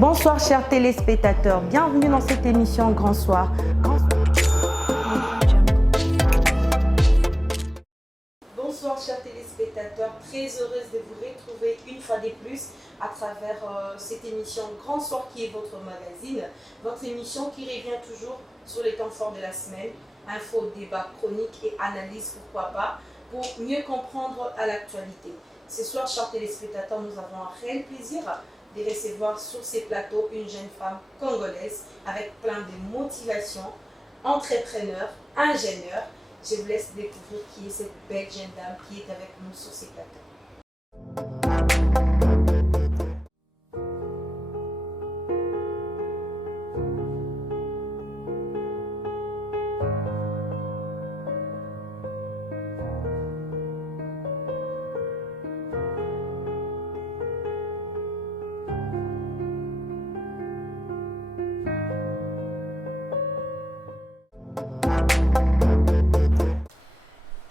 Bonsoir chers téléspectateurs, bienvenue dans cette émission Grand Soir. Bonsoir chers téléspectateurs, très heureuse de vous retrouver une fois de plus à travers cette émission Grand Soir qui est votre magazine, votre émission qui revient toujours sur les temps forts de la semaine, infos, débats, chroniques et analyses, pourquoi pas, pour mieux comprendre à l'actualité. Ce soir, chers téléspectateurs, nous avons un réel plaisir de recevoir sur ces plateaux une jeune femme congolaise avec plein de motivation, entrepreneur, ingénieur. Je vous laisse découvrir qui est cette belle jeune dame qui est avec nous sur ces plateaux.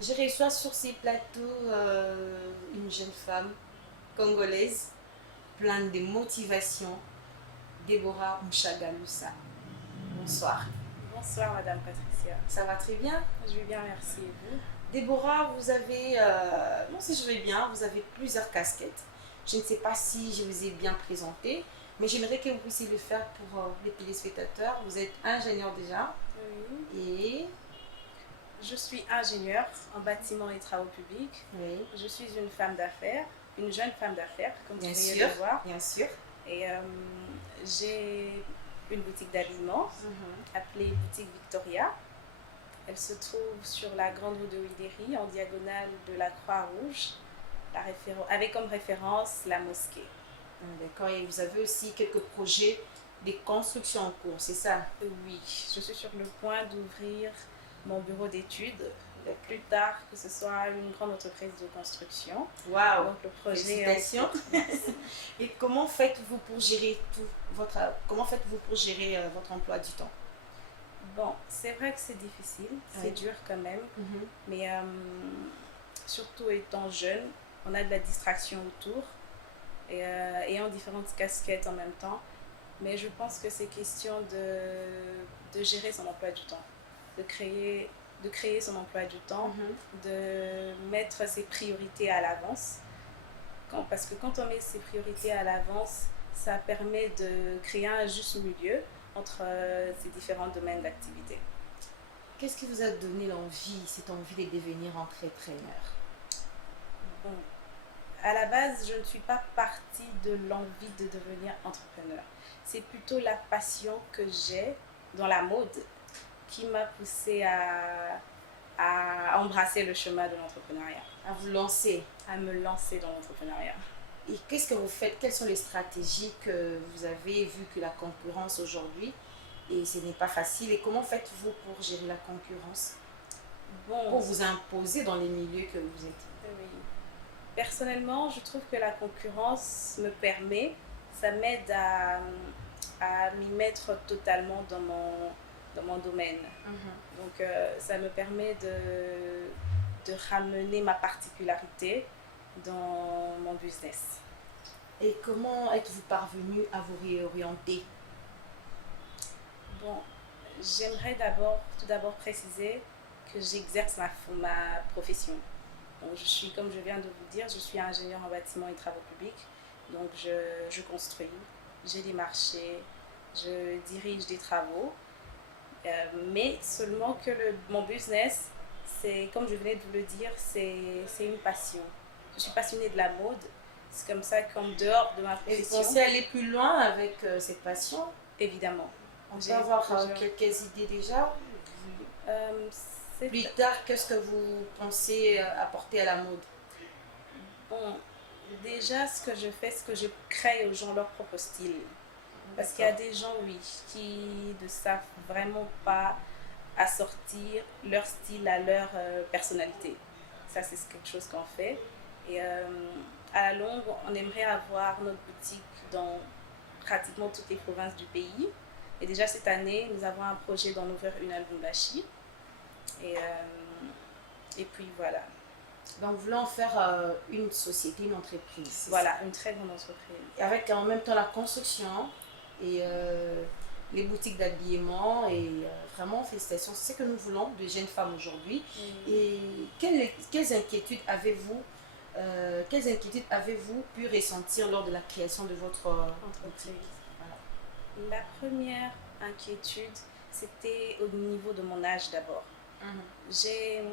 Je reçois sur ces plateaux une jeune femme congolaise, pleine de motivation, Déborah Mouchagalusa. Bonsoir. Bonsoir Madame Patricia. Ça va très bien? Je vais bien, merci. Et vous? Déborah, vous avez, non si je vais bien, vous avez plusieurs casquettes. Je ne sais pas si je vous ai bien présenté, mais j'aimerais que vous puissiez le faire pour les téléspectateurs. Vous êtes ingénieur déjà. Oui. Et... Je suis ingénieure en bâtiment et travaux publics. Oui. Je suis une femme d'affaires, une jeune femme d'affaires, comme Bien vous pouvez sûr, le voir. bien sûr. Et j'ai une boutique d'habillement appelée Boutique Victoria. Elle se trouve sur la grande rue de Wildéry, en diagonale de la Croix-Rouge, avec comme référence la mosquée. D'accord, et vous avez aussi quelques projets de construction en cours, c'est ça? Oui, je suis sur le point d'ouvrir mon bureau d'études, plus tard que ce soit une grande entreprise de construction. Waouh! Donc le projet. Félicitations. Et comment faites-vous pour gérer votre emploi du temps? Bon, c'est vrai que c'est difficile, c'est dur quand même, mais surtout étant jeune, on a de la distraction autour et ayant différentes casquettes en même temps. Mais je pense que c'est question de gérer son emploi du temps. De créer son emploi du temps, de mettre ses priorités à l'avance. Parce que quand on met ses priorités à l'avance, ça permet de créer un juste milieu entre ces différents domaines d'activité. Qu'est-ce qui vous a donné cette envie de devenir entrepreneur? Bon, à la base, je ne suis pas partie de l'envie de devenir entrepreneur. C'est plutôt la passion que j'ai dans la mode qui m'a poussée à embrasser le chemin de l'entrepreneuriat. À vous lancer? À me lancer dans l'entrepreneuriat. Et qu'est-ce que vous faites? Quelles sont les stratégies que vous avez vu que la concurrence aujourd'hui, et ce n'est pas facile, et comment faites-vous pour gérer la concurrence? Bon, pour vous imposer dans les milieux que vous êtes? Oui. Personnellement, je trouve que la concurrence ça m'aide à m'y mettre totalement dans mon domaine. Donc ça me permet de ramener ma particularité dans mon business. Et comment êtes-vous parvenu à vous réorienter? Bon, j'aimerais tout d'abord préciser que j'exerce ma profession. Donc comme je viens de vous dire, je suis ingénieure en bâtiment et travaux publics. Donc je construis, j'ai des marchés, je dirige des travaux. Mais seulement que mon business, c'est, comme je venais de vous le dire, c'est une passion. Je suis passionnée de la mode. C'est comme ça qu'en dehors de ma profession... Et vous pensez aller plus loin avec cette passion? Évidemment. On peut avoir quelques idées déjà? Plus tard, qu'est-ce que vous pensez apporter à la mode? Bon, déjà, ce que je fais, c'est que je crée aux gens leur propre style. Parce qu'il y a des gens, oui, qui ne savent vraiment pas assortir leur style à leur personnalité. Ça, c'est quelque chose qu'on fait. Et à la longue, on aimerait avoir notre boutique dans pratiquement toutes les provinces du pays. Et déjà cette année, nous avons un projet d'en ouvrir une à Lubumbashi. Et puis voilà. Donc, vous voulez en faire une société, une entreprise? Voilà, une très grande entreprise. Et avec en même temps la construction et les boutiques d'habillement. Et vraiment, félicitations. C'est ce que nous voulons de jeunes femmes aujourd'hui. Et quelles inquiétudes avez-vous pu ressentir lors de la création de votre entreprise? Voilà. La première inquiétude, c'était au niveau de mon âge d'abord. J'ai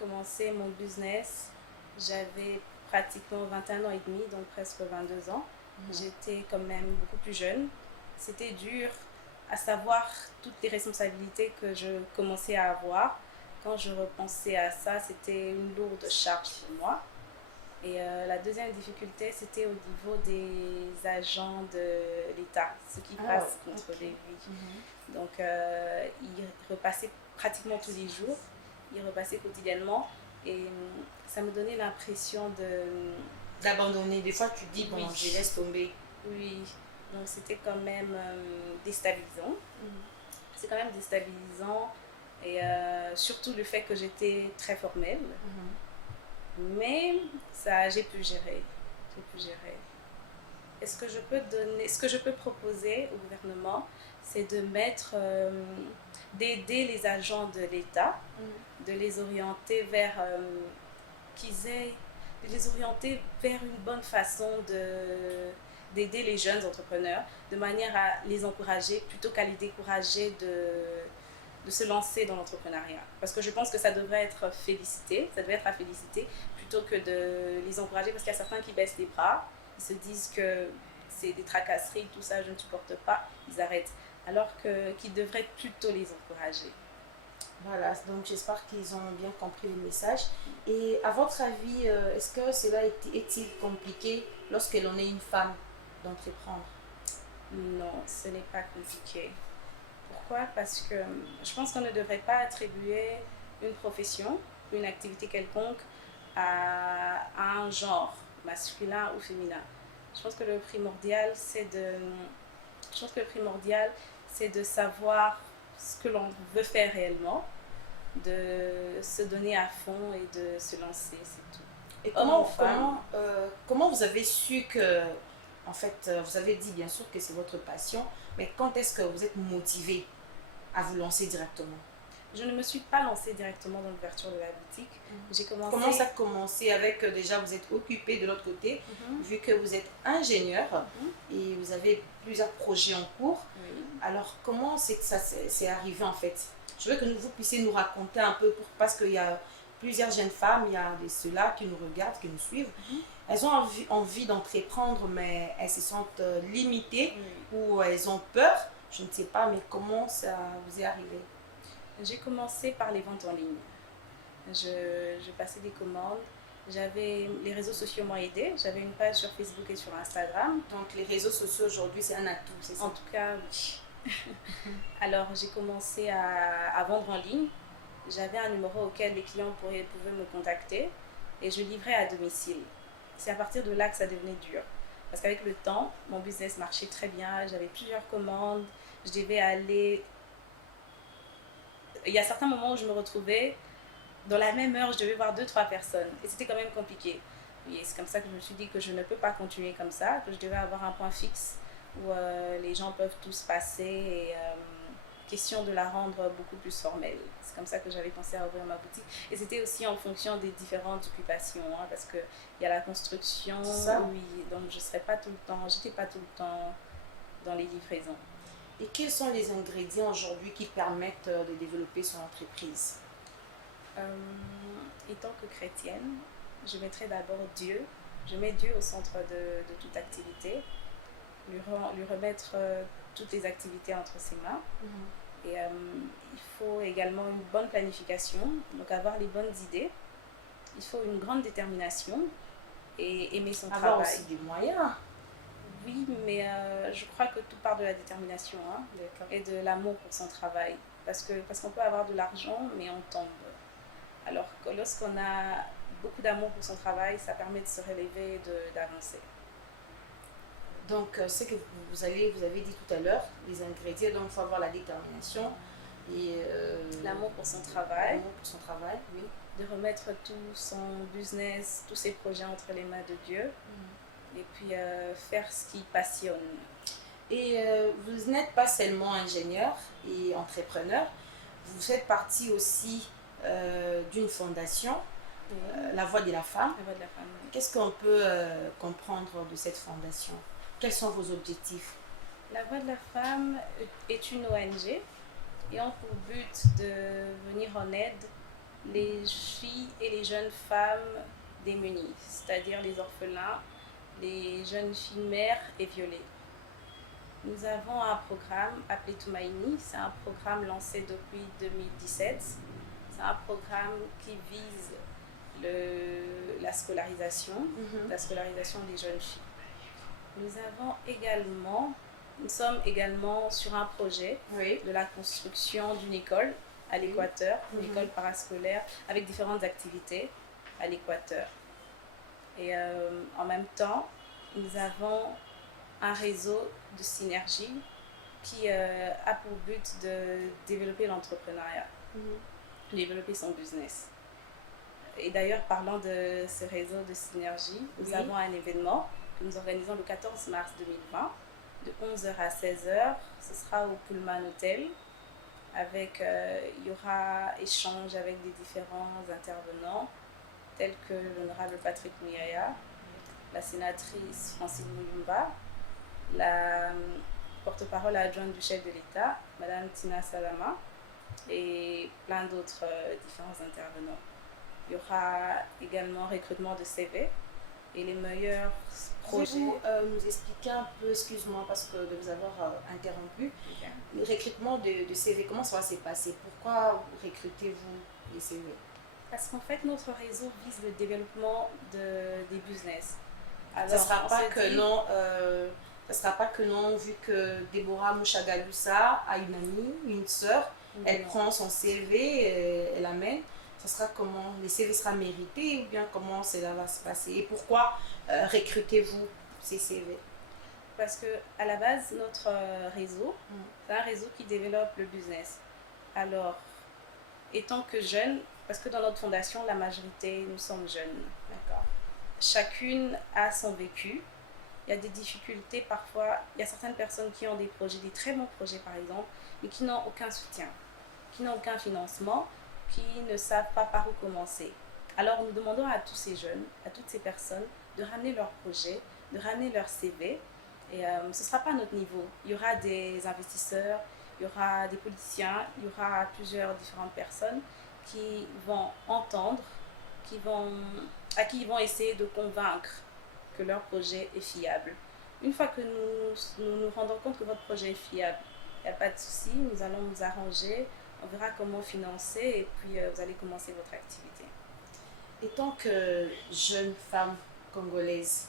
commencé mon business, j'avais pratiquement 21 ans et demi, donc presque 22 ans. J'étais quand même beaucoup plus jeune. C'était dur à savoir toutes les responsabilités que je commençais à avoir. Quand je repensais à ça, c'était une lourde charge pour moi. Et la deuxième difficulté, c'était au niveau des agents de l'État, ceux qui passent contre les vies. Donc, ils repassaient pratiquement tous les jours, ils repassaient quotidiennement, et ça me donnait l'impression d'abandonner. Des fois, tu dis, bon, je laisse tomber. Oui, donc c'était quand même déstabilisant. C'est quand même déstabilisant, et surtout le fait que j'étais très formelle. Mais ça, j'ai pu gérer. Et ce que je peux proposer au gouvernement, c'est de d'aider les agents de l'État, de les orienter vers une bonne façon d'aider les jeunes entrepreneurs, de manière à les encourager plutôt qu'à les décourager de se lancer dans l'entrepreneuriat. Parce que je pense que ça devrait être à féliciter plutôt que de les encourager, parce qu'il y a certains qui baissent les bras, ils se disent que c'est des tracasseries, tout ça, je ne supporte pas, ils arrêtent. Alors qu'ils devraient plutôt les encourager. Voilà, donc j'espère qu'ils ont bien compris le message. Et à votre avis, est-ce que cela est-il compliqué lorsque l'on est une femme d'entreprendre? Non, ce n'est pas compliqué. Pourquoi? Parce que je pense qu'on ne devrait pas attribuer une profession, une activité quelconque à un genre, masculin ou féminin. Je pense que le primordial, c'est de savoir ce que l'on veut faire réellement, de se donner à fond et de se lancer, c'est tout. Et comment vous avez su que, en fait, vous avez dit bien sûr que c'est votre passion, mais quand est-ce que vous êtes motivé à vous lancer directement? Je ne me suis pas lancée directement dans l'ouverture de la boutique. J'ai commencé... Comment ça a commencé avec, déjà vous êtes occupé de l'autre côté, vu que vous êtes ingénieur et vous avez plusieurs projets en cours. Alors comment c'est que ça c'est arrivé en fait? Je veux que vous puissiez nous raconter un peu, parce qu'il y a plusieurs jeunes femmes, il y a ceux-là qui nous regardent, qui nous suivent. Elles ont envie d'entreprendre, mais elles se sentent limitées ou elles ont peur. Je ne sais pas, mais comment ça vous est arrivé? J'ai commencé par les ventes en ligne. Je passais des commandes. Les réseaux sociaux m'ont aidé. J'avais une page sur Facebook et sur Instagram. Donc les réseaux sociaux aujourd'hui, c'est un atout, c'est ça? En tout cas, oui. Alors j'ai commencé à vendre en ligne. J'avais un numéro auquel les clients pouvaient me contacter et je livrais à domicile. C'est à partir de là que ça devenait dur. Parce qu'avec le temps, mon business marchait très bien. J'avais plusieurs commandes. Je devais aller... Il y a certains moments où je me retrouvais, dans la même heure, je devais voir 2-3 personnes. Et c'était quand même compliqué. Et c'est comme ça que je me suis dit que je ne peux pas continuer comme ça, que je devais avoir un point fixe où les gens peuvent tous passer et question de la rendre beaucoup plus formelle. C'est comme ça que j'avais pensé à ouvrir ma boutique. Et c'était aussi en fonction des différentes occupations, parce qu'il y a la construction, donc je n'étais pas tout le temps dans les livraisons. Et quels sont les ingrédients aujourd'hui qui permettent de développer son entreprise? Étant que chrétienne, je mettrais d'abord Dieu. Je mets Dieu au centre de toute activité, lui remettre toutes les activités entre ses mains. Et il faut également une bonne planification, donc avoir les bonnes idées. Il faut une grande détermination et aimer son travail. Avoir aussi des moyens. Oui, mais je crois que tout part de la détermination et de l'amour pour son travail. Parce qu'on peut avoir de l'argent, mais on tombe. Alors que lorsqu'on a beaucoup d'amour pour son travail, ça permet de se relever et d'avancer. Donc, ce que vous avez dit tout à l'heure, les ingrédients, donc il faut avoir la détermination et l'amour pour son travail. L'amour pour son travail, oui. De remettre tout son business, tous ses projets entre les mains de Dieu. Et puis faire ce qui passionne. Et vous n'êtes pas seulement ingénieur et entrepreneur, vous faites partie aussi d'une fondation, La Voix de la Femme. La Voix de la Femme, oui. Qu'est-ce qu'on peut comprendre de cette fondation? Quels sont vos objectifs? La Voix de la Femme est une ONG ayant pour but de venir en aide les filles et les jeunes femmes démunies, c'est-à-dire les orphelins, les jeunes filles mères et violées. Nous avons un programme appelé Tumaini, c'est un programme lancé depuis 2017. C'est un programme qui vise la scolarisation des jeunes filles. Nous sommes également sur un projet de la construction d'une école à l'Équateur, une école parascolaire avec différentes activités à l'Équateur. Et en même temps, nous avons un réseau de synergie qui a pour but de développer l'entrepreneuriat, développer son business. Et d'ailleurs, parlant de ce réseau de synergie, nous avons un événement que nous organisons le 14 mars 2020, de 11h à 16h. Ce sera au Pullman Hotel. Il y aura échange avec des différents intervenants, tels que l'honorable Patrick Muyaya, la sénatrice Francine Moulumba, la porte-parole adjointe du chef de l'État, Madame Tina Salama, et plein d'autres différents intervenants. Il y aura également recrutement de CV et les meilleurs projets. Pouvez-vous nous expliquer un peu, excuse-moi parce que de vous avoir interrompu, le recrutement de CV, comment ça va se passer? Pourquoi recrutez-vous les CV? Parce qu'en fait, notre réseau vise le développement des business. Alors, ça ne sera pas que non, vu que Déborah Mouchagalusa a une amie, une sœur, elle prend son CV, elle l'amène. Ça sera comment? Les CV sera mérité ou bien comment cela va se passer? Et pourquoi recrutez-vous ces CV? Parce qu'à la base, notre réseau, c'est un réseau qui développe le business. Alors, étant que jeune, parce que dans notre fondation, la majorité, nous sommes jeunes. D'accord. Chacune a son vécu. Il y a des difficultés parfois. Il y a certaines personnes qui ont des projets, des très bons projets par exemple, mais qui n'ont aucun soutien, qui n'ont aucun financement, qui ne savent pas par où commencer. Alors nous demandons à tous ces jeunes, à toutes ces personnes, de ramener leurs projets, de ramener leur CV. Et ce ne sera pas à notre niveau. Il y aura des investisseurs, il y aura des politiciens, il y aura plusieurs différentes personnes qui vont entendre, à qui ils vont essayer de convaincre que leur projet est fiable. Une fois que nous rendons compte que votre projet est fiable, il n'y a pas de souci, nous allons nous arranger, on verra comment financer et puis vous allez commencer votre activité. Et tant que jeune femme congolaise,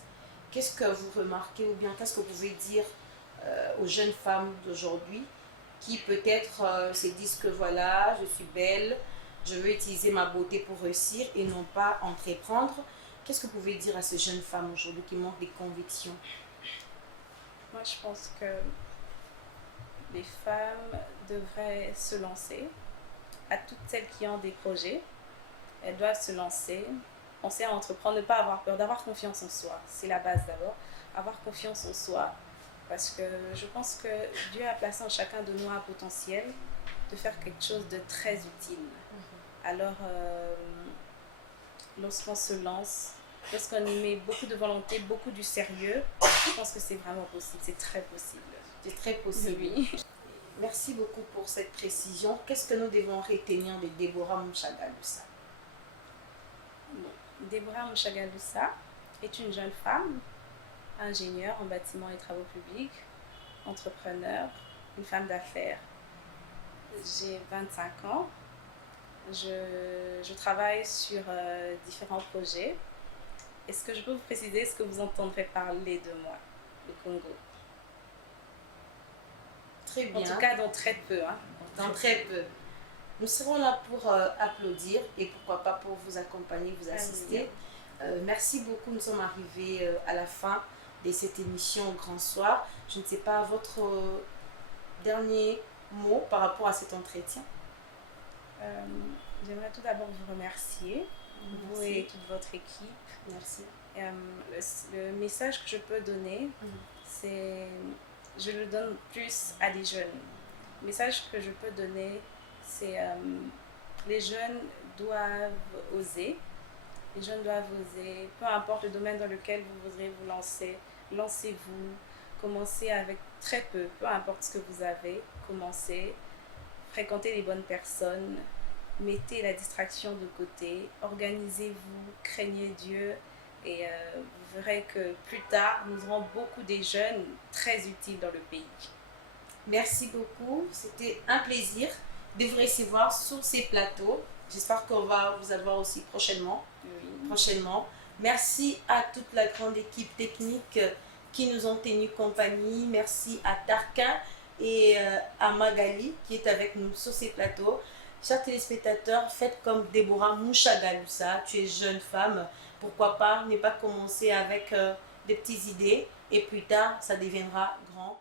qu'est-ce que vous remarquez ou bien qu'est-ce que vous pouvez dire aux jeunes femmes d'aujourd'hui qui peut-être se disent que voilà, je suis belle, je veux utiliser ma beauté pour réussir et non pas entreprendre? Qu'est-ce que vous pouvez dire à ces jeunes femmes aujourd'hui qui manquent des convictions? Moi, je pense que les femmes devraient se lancer. À toutes celles qui ont des projets, elles doivent se lancer, penser à entreprendre, ne pas avoir peur, d'avoir confiance en soi. C'est la base d'abord, avoir confiance en soi. Parce que je pense que Dieu a placé en chacun de nous un potentiel de faire quelque chose de très utile. Alors, lorsqu'on se lance, lorsqu'on y met beaucoup de volonté, beaucoup du sérieux, je pense que c'est vraiment possible, c'est très possible. C'est très possible. Oui. Merci beaucoup pour cette précision. Qu'est-ce que nous devons retenir de Déborah Mouchagalusa? Déborah Mouchagalusa est une jeune femme, ingénieure en bâtiment et travaux publics, entrepreneur, une femme d'affaires. J'ai 25 ans. Je travaille sur différents projets. Est-ce que je peux vous préciser, est-ce que vous entendrez parler de moi, le Congo? Très bien. En tout cas, dans très peu. Dans très peu. Nous serons là pour applaudir et pourquoi pas pour vous accompagner, vous assister. Merci beaucoup. Nous sommes arrivés à la fin de cette émission au Grand Soir. Je ne sais pas votre dernier mot par rapport à cet entretien. J'aimerais tout d'abord vous remercier, vous et toute votre équipe. Merci. Le message que je peux donner, c'est je le donne plus à des jeunes. Le message que je peux donner, c'est les jeunes doivent oser. Les jeunes doivent oser, peu importe le domaine dans lequel vous voudrez vous lancer, lancez-vous, commencez avec très peu importe ce que vous avez, commencez, fréquentez les bonnes personnes, mettez la distraction de côté, organisez-vous, craignez Dieu et vous verrez que plus tard, nous aurons beaucoup de jeunes très utiles dans le pays. Merci beaucoup, c'était un plaisir de vous recevoir sur ces plateaux. J'espère qu'on va vous avoir aussi prochainement. Oui. Prochainement. Merci à toute la grande équipe technique qui nous ont tenu compagnie. Merci à Tarquin et à Magali qui est avec nous sur ces plateaux. Chers téléspectateurs, faites comme Déborah Mouchagaloussa. Tu es jeune femme. Pourquoi pas ne pas commencer avec des petites idées et plus tard, ça deviendra grand.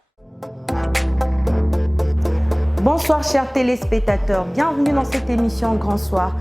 Bonsoir chers téléspectateurs, bienvenue dans cette émission Grand Soir.